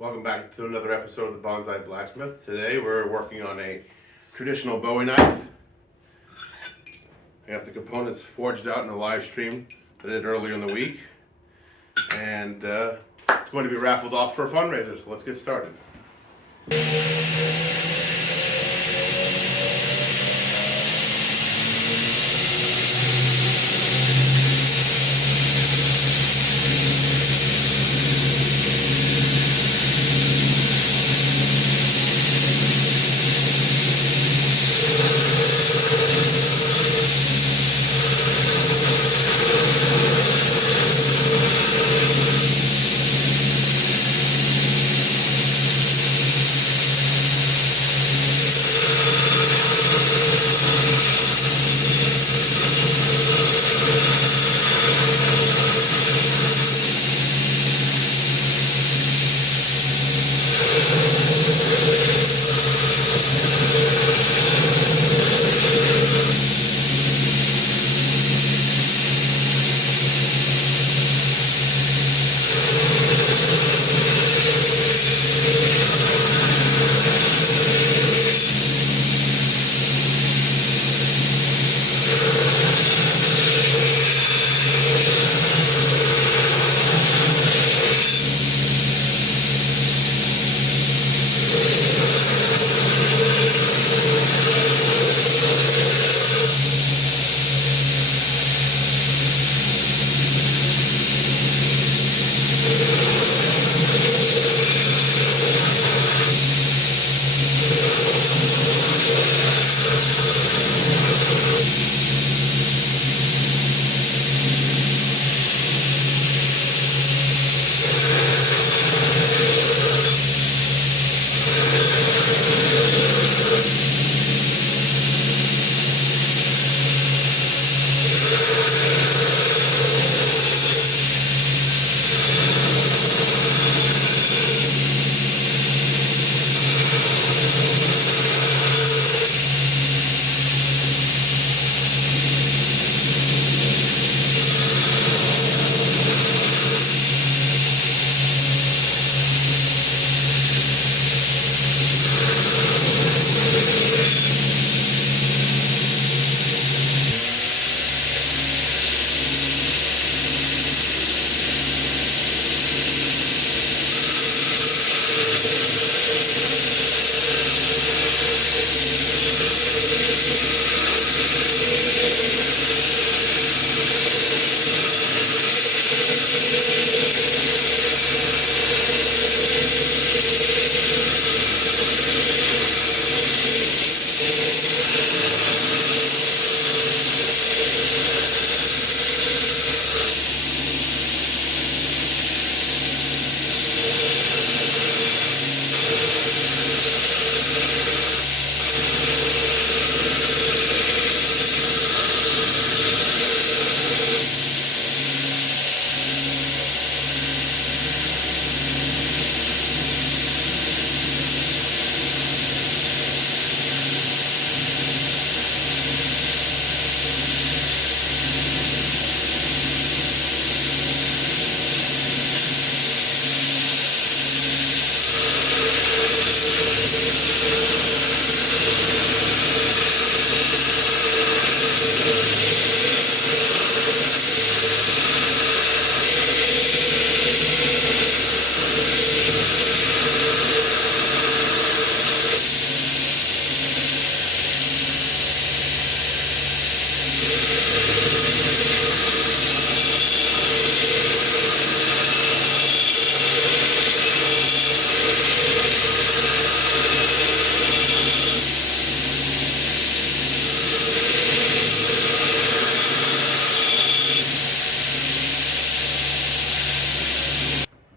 Welcome back to another episode of the Bonsai Blacksmith. Today we're working on a traditional Bowie knife. I got the components forged out in a live stream that I did earlier in the week. And it's going to be raffled off for a fundraiser, so let's get started.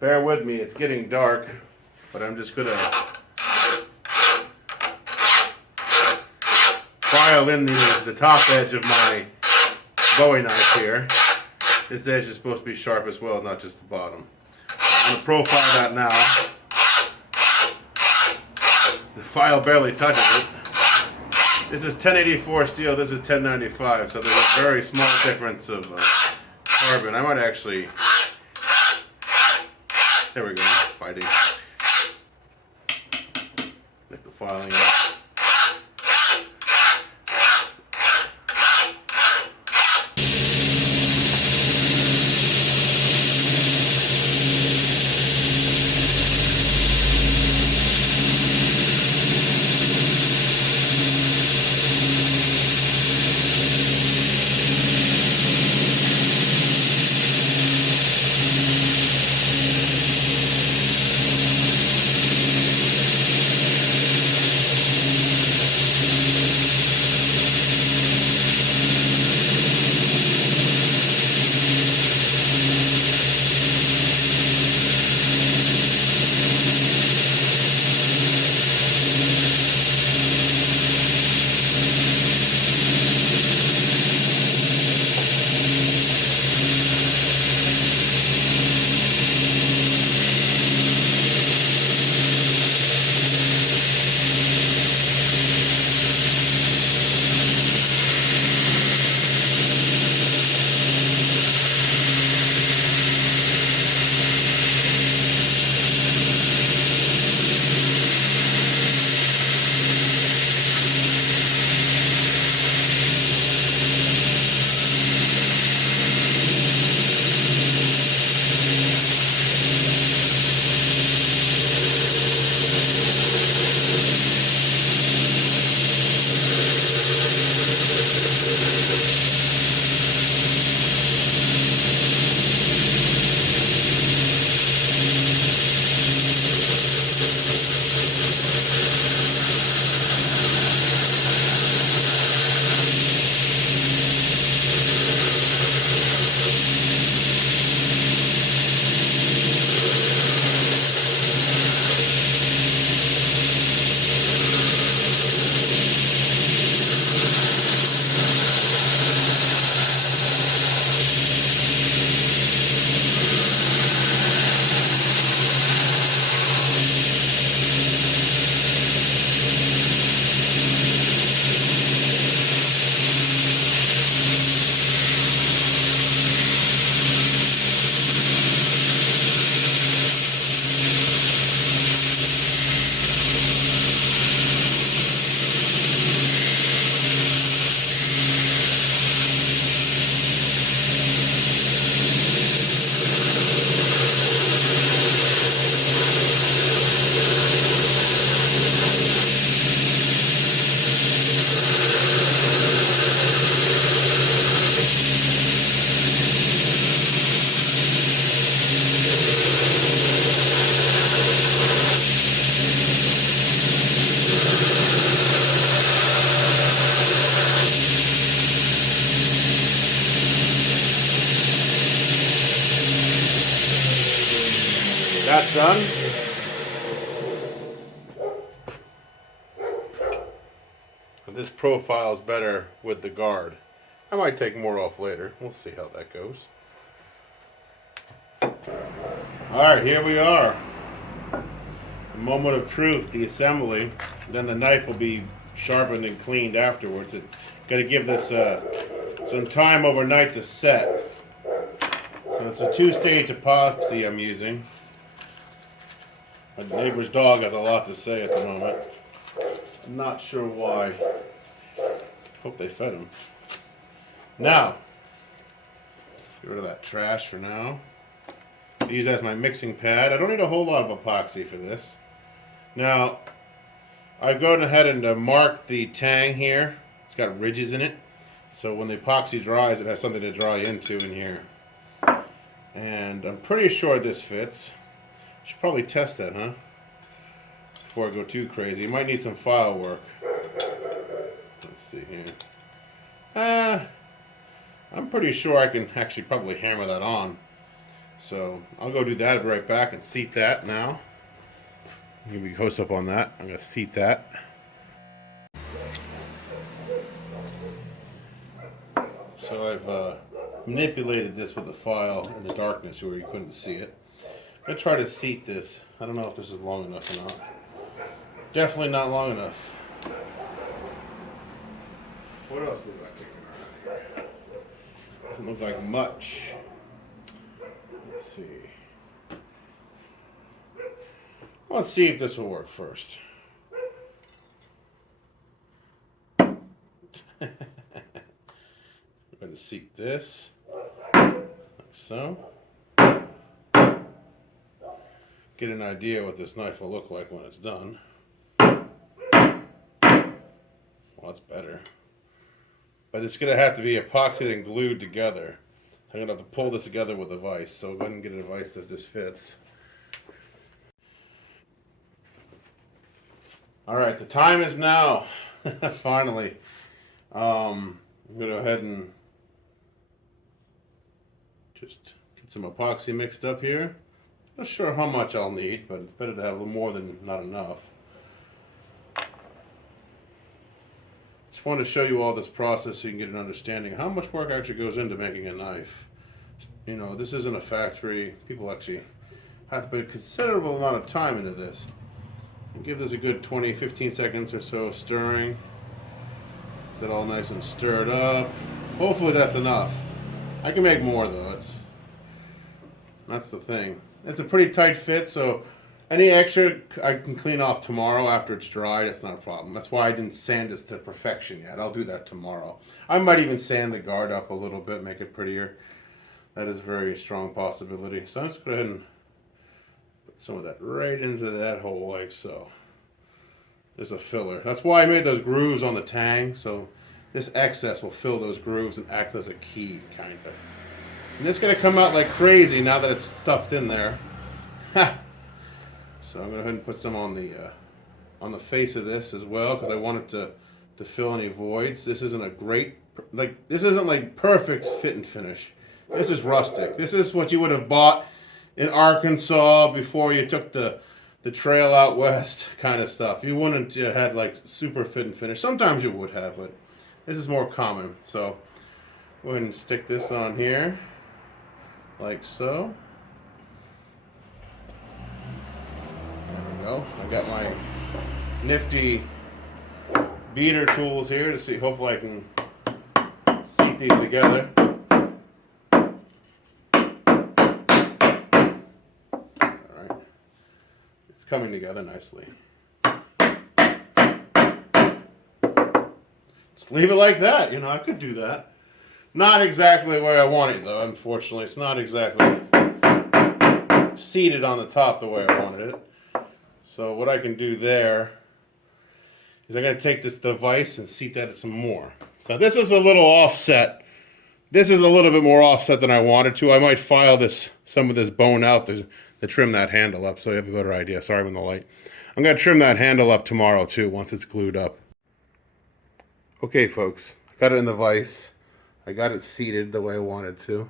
Bear with me, it's getting dark, but I'm just gonna file in the top edge of my Bowie knife here. This edge is supposed to be sharp as well, not just the bottom. I'm gonna profile that now. The file barely touches it. This is 1084 steel, this is 1095, so there's a very small difference of carbon. I might actually, there we go, fighting. profiling it. That's done. This profile is better with the guard. I might take more off later. We'll see how that goes. Alright, here we are. The moment of truth, the assembly. Then the knife will be sharpened and cleaned afterwards. Got to give this some time overnight to set. So it's a two-stage epoxy I'm using. My neighbor's dog has a lot to say at the moment. I'm not sure why. Hope they fed him. Now, get rid of that trash for now. Use that as my mixing pad. I don't need a whole lot of epoxy for this. Now, I've gone ahead and marked the tang here. It's got ridges in it. So when the epoxy dries, it has something to dry into in here. And I'm pretty sure this fits. Should probably test that, huh? Before I go too crazy. You might need some file work. Let's see here. I'm pretty sure I can actually probably hammer that on. So I'll go do that. I'll be right back and seat that now. Give me a close up on that. I'm going to seat that. So I've manipulated this with the file in the darkness where you couldn't see it. I'm going to try to seat this. I don't know if this is long enough or not. Definitely not long enough. What else look like kicking around here? Doesn't look like much. Let's see. Let's see if this will work first. seat this, like so. Get an idea what this knife will look like when it's done. Well, that's better. But it's going to have to be epoxied and glued together. I'm going to have to pull this together with a vise. So go ahead and get a vise that this fits. Alright, the time is now. Finally. I'm going to go ahead and just get some epoxy mixed up here. Not sure how much I'll need, but it's better to have a little more than not enough. Just wanted to show you all this process so you can get an understanding of how much work actually goes into making a knife. You know, this isn't a factory. People actually have to put a considerable amount of time into this. Give this a good 20-15 seconds or so of stirring. Get it all nice and stirred up. Hopefully that's enough. I can make more though. That's the thing. It's a pretty tight fit, so any extra I can clean off tomorrow after it's dried. It's not a problem. That's why I didn't sand this to perfection yet. I'll do that tomorrow. I might even sand the guard up a little bit, make it prettier. That is a very strong possibility. So let's go ahead and put some of that right into that hole like so. There's a filler. That's why I made those grooves on the tang, so this excess will fill those grooves and act as a key, kind of. And it's going to come out like crazy now that it's stuffed in there. So I'm going to go ahead and put some on the face of this as well, because I want it to fill any voids. This isn't a great, this isn't like perfect fit and finish. This is rustic. This is what you would have bought in Arkansas before you took the trail out west kind of stuff. You wouldn't have had like super fit and finish. Sometimes you would have, but this is more common. So go ahead and stick this on here. Like so. There we go. I got my nifty beater tools here to see. Hopefully I can seat these together. That's all right. It's coming together nicely. Just leave it like that. You know, I could do that. Not exactly where I want it, though, unfortunately. It's not exactly seated on the top the way I wanted it. So what I can do there is I'm going to take this device and seat that some more. So this is a little offset. This is a little bit more offset than I wanted to. I might file some of this bone out to trim that handle up so you have a better idea. Sorry I'm in the light. I'm going to trim that handle up tomorrow, too, once it's glued up. Okay, folks. I got it in the vise. I got it seated the way I wanted to. You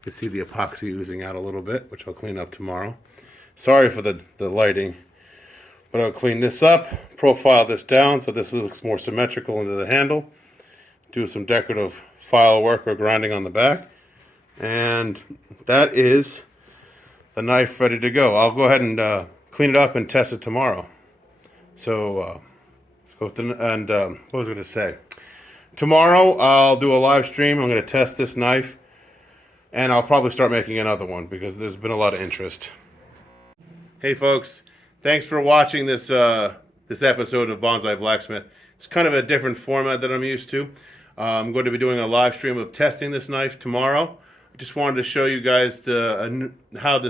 can see the epoxy oozing out a little bit, which I'll clean up tomorrow. Sorry for the lighting, but I'll clean this up, profile this down so this looks more symmetrical into the handle, do some decorative file work or grinding on the back, and that is the knife ready to go. I'll go ahead and clean it up and test it tomorrow. So, let's go with what was I going to say? Tomorrow, I'll do a live stream. I'm going to test this knife, and I'll probably start making another one because there's been a lot of interest. Hey, folks. Thanks for watching this episode of Bonsai Blacksmith. It's kind of a different format that I'm used to. I'm going to be doing a live stream of testing this knife tomorrow. I just wanted to show you guys how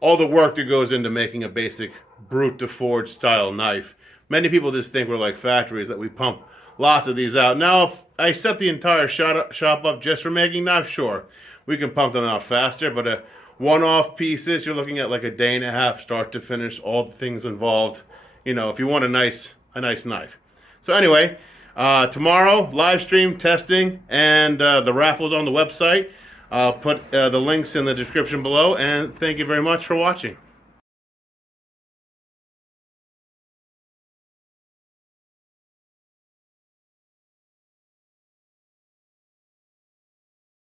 all the work that goes into making a basic brute to forge style knife. Many people just think we're like factories, that we pump lots of these out. Now, if I set the entire shop up just for making knives, sure, we can pump them out faster, but one-off pieces, you're looking at like a day and a half start to finish, all the things involved, you know, if you want a nice knife. So anyway, tomorrow, live stream testing, and the raffle's on the website. I'll put the links in the description below, and thank you very much for watching.